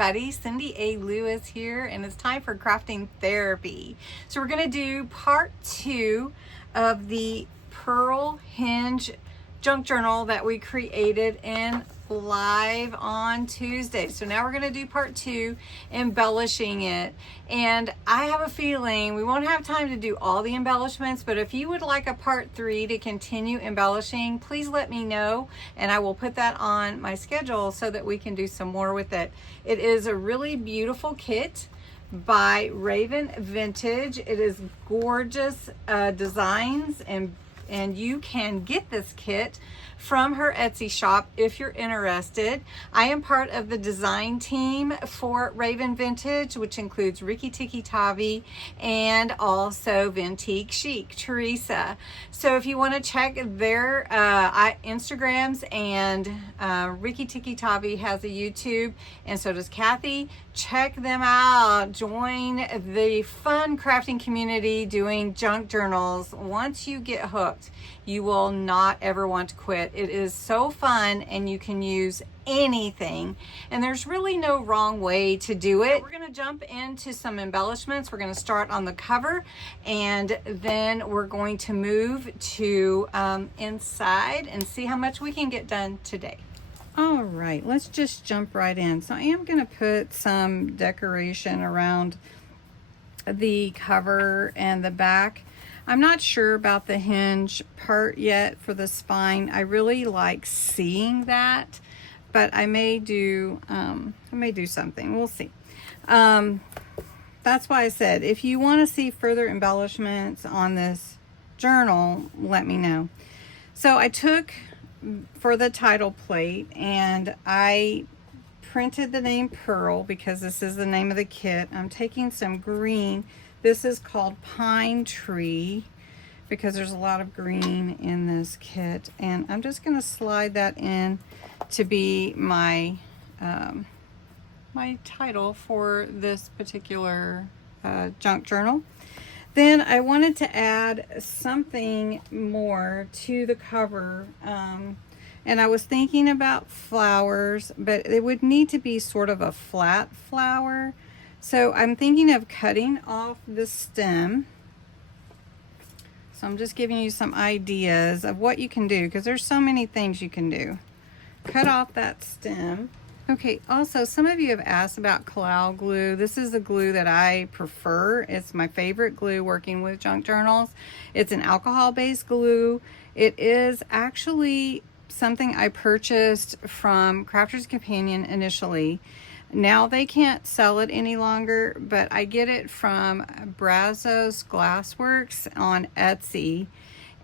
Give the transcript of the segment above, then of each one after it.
everybody. Cindy A. Lewis here, and it's time for crafting therapy. So we're going to do part 2 of the Pearl Hinge junk journal that we created in live on Tuesday. So now we're going to do part 2, embellishing it. And I have a feeling we won't have time to do all the embellishments, but if you would like a part 3 to continue embellishing, please let me know and I will put that on my schedule so that we can do some more with it. It is a really beautiful kit by Raven Vintage. It is gorgeous designs, and you can get this kit from her Etsy shop if you're interested. I am part of the design team for Raven Vintage, which includes Ricky Tiki Tavi and also Vintique Chic, Teresa. So if you want to check their Instagrams, and Ricky Tiki Tavi has a YouTube, and so does Kathy. Check them out. Join the fun crafting community doing junk journals. Once you get hooked, you will not ever want to quit. It is so fun, and you can use anything, and there's really no wrong way to do it. We're going to jump into some embellishments. We're going to start on the cover, and then we're going to move to inside and see how much we can get done today. All right, let's just jump right in. So I am going to put some decoration around the cover and the back. I'm not sure about the hinge part yet for the spine. I really like seeing that, but I may do something. We'll see. That's why I said if you want to see further embellishments on this journal, let me know. So I took for the title plate, and I printed the name Pearl because this is the name of the kit. I'm taking some green. This is called Pine Tree because there's a lot of green in this kit, and I'm just going to slide that in to be my my title for this particular junk journal. Then I wanted to add something more to the cover, and I was thinking about flowers, but it would need to be sort of a flat flower. So I'm thinking of cutting off the stem. So I'm just giving you some ideas of what you can do, because there's so many things you can do. Cut off that stem. Okay, also some of you have asked about Collal glue. This is the glue that I prefer. It's my favorite glue working with junk journals. It's an alcohol-based glue. It is actually something I purchased from Crafter's Companion initially. Now they can't sell it any longer, but I get it from Brazos Glassworks on Etsy.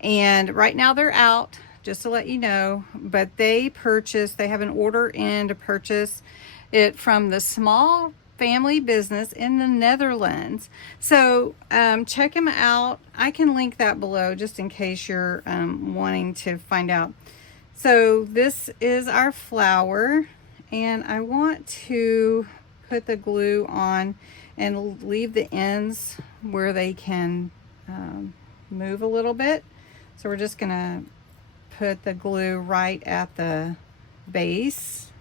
And right now they're out, just to let you know, but they have an order in to purchase it from the small family business in the Netherlands. So check them out. I can link that below just in case you're wanting to find out. So this is our flower, and I want to put the glue on and leave the ends where they can move a little bit. So we're just gonna put the glue right at the base.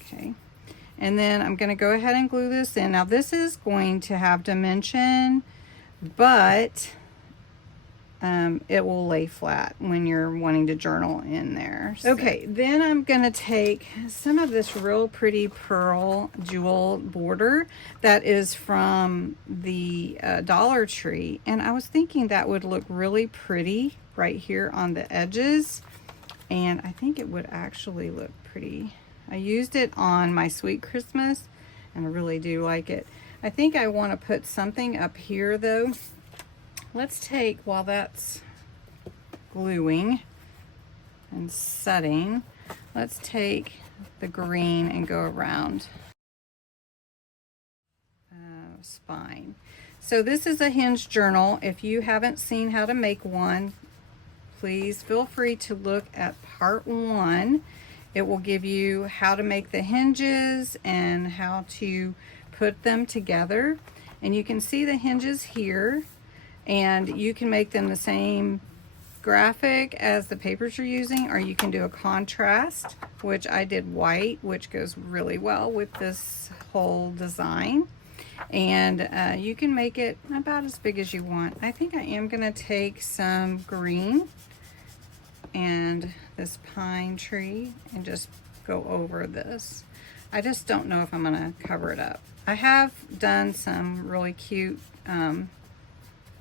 Okay, and then I'm going to go ahead and glue this in. Now this is going to have dimension, but it will lay flat when you're wanting to journal in there. So. Okay, then I'm going to take some of this real pretty pearl jewel border that is from the Dollar Tree, and I was thinking that would look really pretty right here on the edges, and I think it would actually look pretty. I used it on my Sweet Christmas, and I really do like it. I think I want to put something up here though. Let's take, while that's gluing and setting, let's take the green and go around spine. So this is a hinge journal. If you haven't seen how to make one, please feel free to look at part 1. It will give you how to make the hinges and how to put them together. And you can see the hinges here, and you can make them the same graphic as the papers you're using, or you can do a contrast, which I did white, which goes really well with this whole design. And you can make it about as big as you want. I think I am going to take some green and this pine tree and just go over this. I just don't know if I'm going to cover it up. I have done some really cute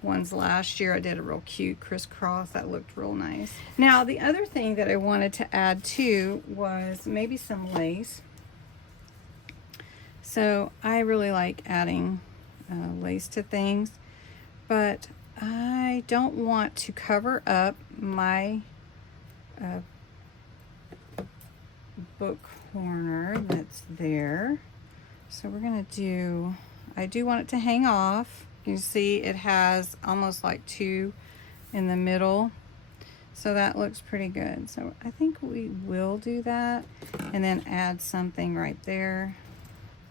ones last year. I did a real cute crisscross that looked real nice. Now the other thing that I wanted to add too was maybe some lace. So I really like adding lace to things, but I don't want to cover up my book corner that's there. So we're gonna do, I do want it to hang off. You see it has almost like two in the middle. So that looks pretty good. So I think we will do that and then add something right there.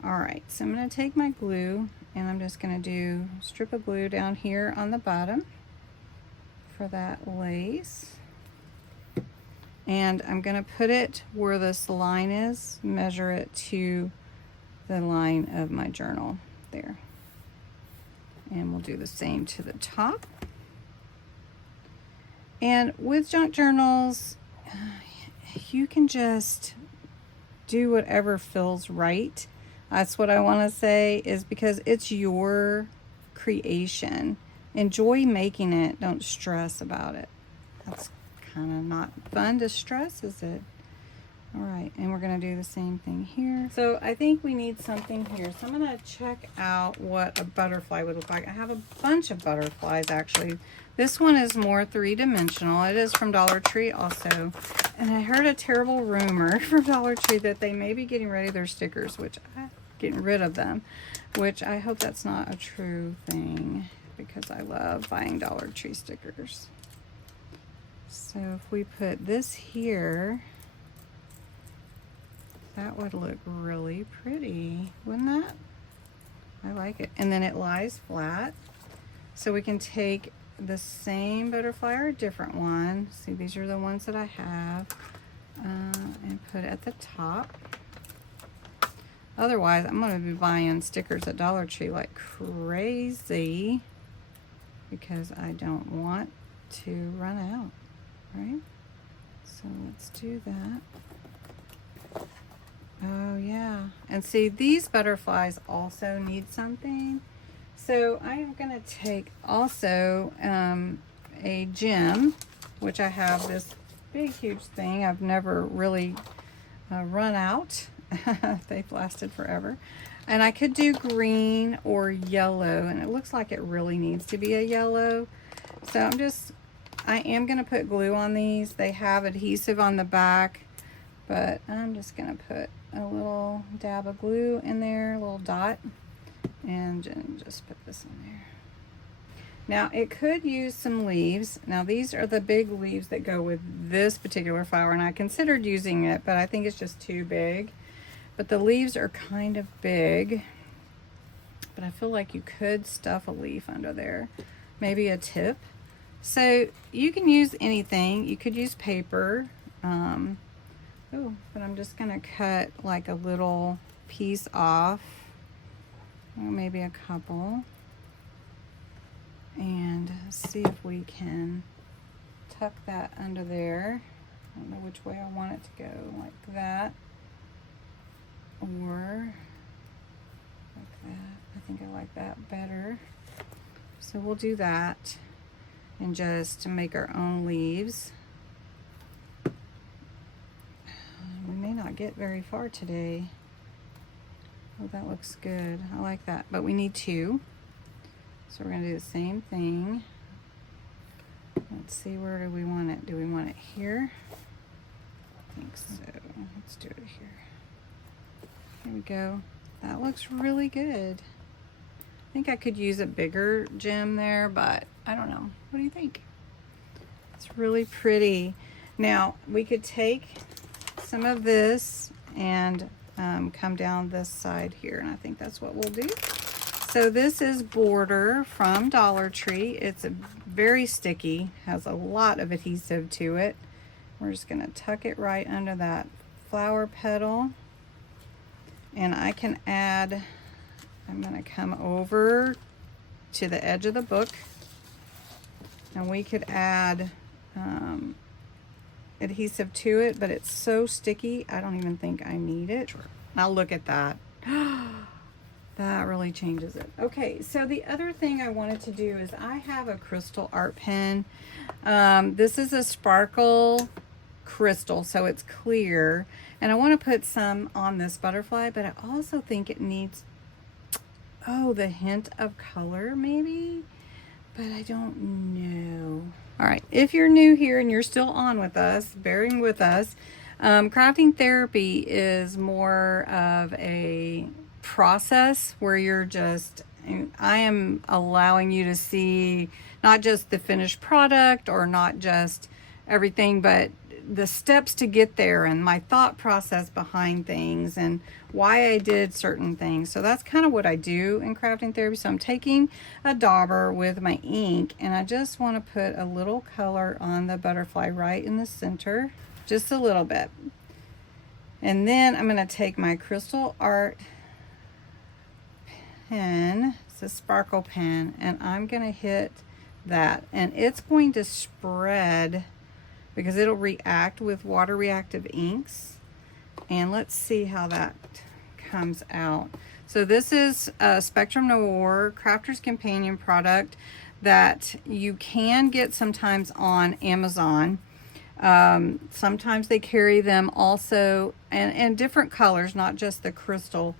All right, so I'm gonna take my glue and I'm just gonna do a strip of glue down here on the bottom for that lace. And I'm gonna put it where this line is, measure it to the line of my journal there. And we'll do the same to the top. And with junk journals, you can just do whatever feels right. That's what I want to say, is because it's your creation. Enjoy making it. Don't stress about it. That's kind of not fun to stress, is it? All right, and we're going to do the same thing here. So I think we need something here. So I'm going to check out what a butterfly would look like. I have a bunch of butterflies, actually. This one is more three-dimensional. It is from Dollar Tree also. And I heard a terrible rumor from Dollar Tree that they may be getting rid of their stickers, which I'm getting rid of them, which I hope that's not a true thing, because I love buying Dollar Tree stickers. So if we put this here, that would look really pretty, wouldn't that? I like it. And then it lies flat. So we can take the same butterfly or a different one. See, these are the ones that I have. And put it at the top. Otherwise, I'm going to be buying stickers at Dollar Tree like crazy, because I don't want to run out, right? So let's do that. Oh yeah, and see, these butterflies also need something. So I am going to take also a gem, which I have this big huge thing. I've never really run out. They've lasted forever. And I could do green or yellow, and it looks like it really needs to be a yellow. So I am going to put glue on these. They have adhesive on the back, but I'm just going to put a little dab of glue in there, a little dot, and just put this in there. Now it could use some leaves. Now these are the big leaves that go with this particular flower, and I considered using it, but I think it's just too big. But the leaves are kind of big, but I feel like you could stuff a leaf under there, maybe a tip. So you can use anything. You could use paper. But I'm just gonna cut like a little piece off, or maybe a couple, and see if we can tuck that under there. I don't know which way I want it to go, like that, or like that. I think I like that better. So we'll do that, and just make our own leaves. We may not get very far today. Oh, that looks good. I like that. But we need two. So we're going to do the same thing. Let's see, where do we want it? Do we want it here? I think so. Let's do it here. Here we go. That looks really good. I think I could use a bigger gem there, but I don't know. What do you think? It's really pretty. Now, we could take some of this and come down this side here, and I think that's what we'll do. So this is Border from Dollar Tree. It's a very sticky, has a lot of adhesive to it. We're just going to tuck it right under that flower petal. And I can add, I'm going to come over to the edge of the book, and we could add adhesive to it, but it's so sticky, I don't even think I need it. Now look at that. That really changes it. Okay, so the other thing I wanted to do is I have a crystal art pen. This is a sparkle crystal, so it's clear. And I want to put some on this butterfly, but I also think it needs, oh, the hint of color maybe, but I don't know. All right, if you're new here and you're still on with us, bearing with us, crafting therapy is more of a process where you're just, I am allowing you to see not just the finished product or not just everything, but the steps to get there and my thought process behind things and why I did certain things. So that's kind of what I do in crafting therapy. So I'm taking a dauber with my ink, and I just want to put a little color on the butterfly right in the center, just a little bit. And then I'm going to take my crystal art pen, it's a sparkle pen, and I'm going to hit that, and it's going to spread because it'll react with water reactive inks. And let's see how that comes out. So this is a Spectrum Noir Crafter's Companion product that you can get sometimes on Amazon. Sometimes they carry them also and different colors, not just the crystal,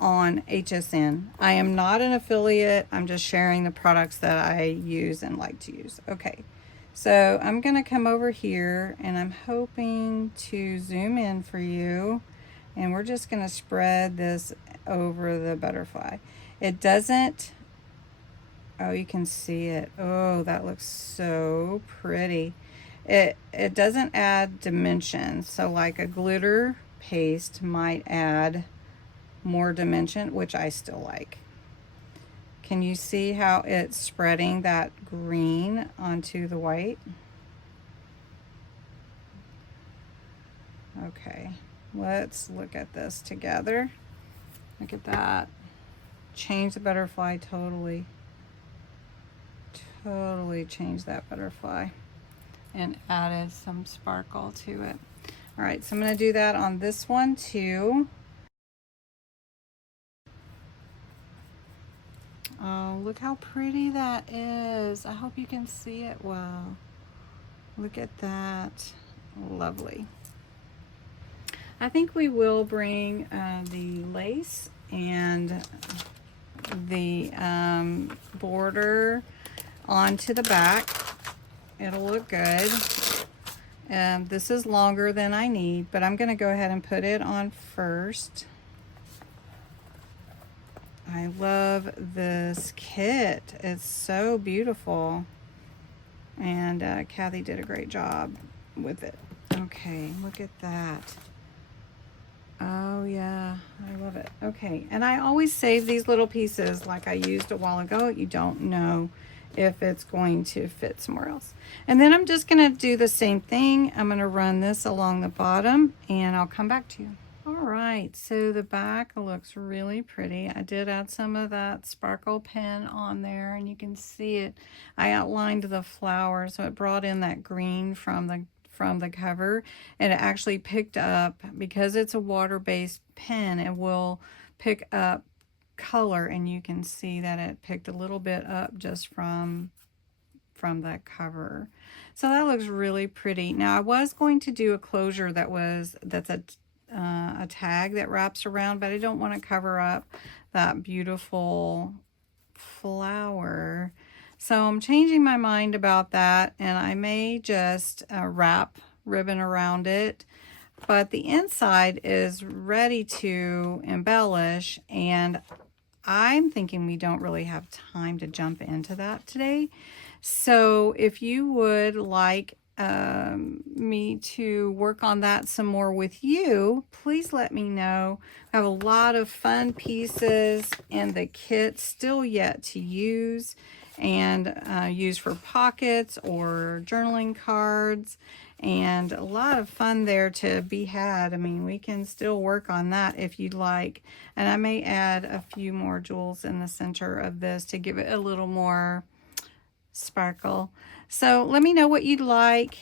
on HSN. I am not an affiliate. I'm just sharing the products that I use and like to use. Okay, so I'm going to come over here and I'm hoping to zoom in for you, and we're just going to spread this over the butterfly. It doesn't, oh, you can see it. Oh, that looks so pretty. It doesn't add dimension. So like a glitter paste might add more dimension, which I still like. Can you see how it's spreading that green onto the white? Okay, let's look at this together. Look at that. Change the butterfly totally. Totally changed that butterfly and added some sparkle to it. All right, so I'm going to do that on this one too. Oh, look how pretty that is. I hope you can see it well. Look at that. Lovely. I think we will bring the lace and the border onto the back. It'll look good. This is longer than I need, but I'm going to go ahead and put it on first. I love this kit. It's so beautiful. And Kathy did a great job with it. Okay, look at that. Oh yeah, I love it. Okay, and I always save these little pieces like I used a while ago. You don't know if it's going to fit somewhere else. And then I'm just gonna do the same thing. I'm gonna run this along the bottom and I'll come back to you. All right, so the back looks really pretty. I did add some of that sparkle pen on there, and you can see it. I outlined the flower, so it brought in that green from the cover, and it actually picked up, because it's a water-based pen, it will pick up color, and you can see that it picked a little bit up just from that cover. So that looks really pretty. Now I was going to do a closure that's a tag that wraps around, but I don't want to cover up that beautiful flower. So I'm changing my mind about that, and I may just wrap ribbon around it. But the inside is ready to embellish, and I'm thinking we don't really have time to jump into that today. So if you would like me to work on that some more with you, please let me know. I have a lot of fun pieces in the kit still yet to use, and used for pockets or journaling cards, and a lot of fun there to be had. I mean, we can still work on that if you'd like, and I may add a few more jewels in the center of this to give it a little more sparkle. So let me know what you'd like.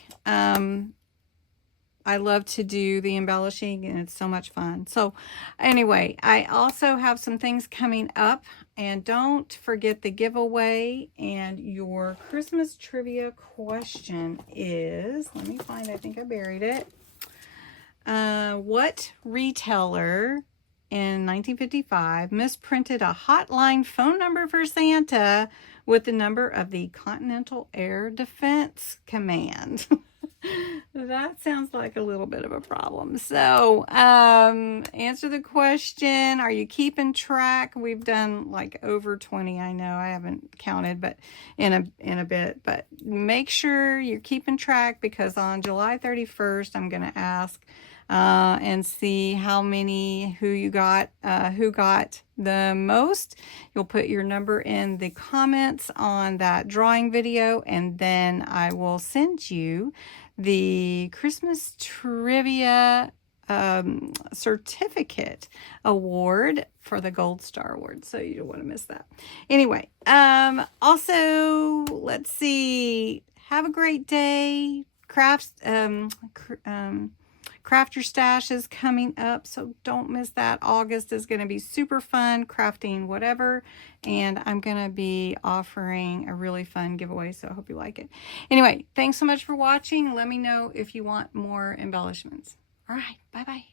I love to do the embellishing, and it's so much fun. So anyway, I also have some things coming up, and don't forget the giveaway. And your Christmas trivia question is, let me find, I think I buried it. What retailer in 1955 misprinted a hotline phone number for Santa with the number of the Continental Air Defense Command? That sounds like a little bit of a problem. So, answer the question. Are you keeping track? We've done like over 20. I know I haven't counted, but in a bit. But make sure you're keeping track, because on July 31st, I'm going to ask and see how many, who got the most. You'll put your number in the comments on that drawing video, and then I will send you the Christmas Trivia certificate award for the Gold Star Award. So you don't want to miss that. Anyway, also, let's see. Have a great day. Craft your stash is coming up, so don't miss that. August is going to be super fun, crafting whatever, and I'm going to be offering a really fun giveaway, so I hope you like it. Anyway, thanks so much for watching. Let me know if you want more embellishments. All right, bye-bye.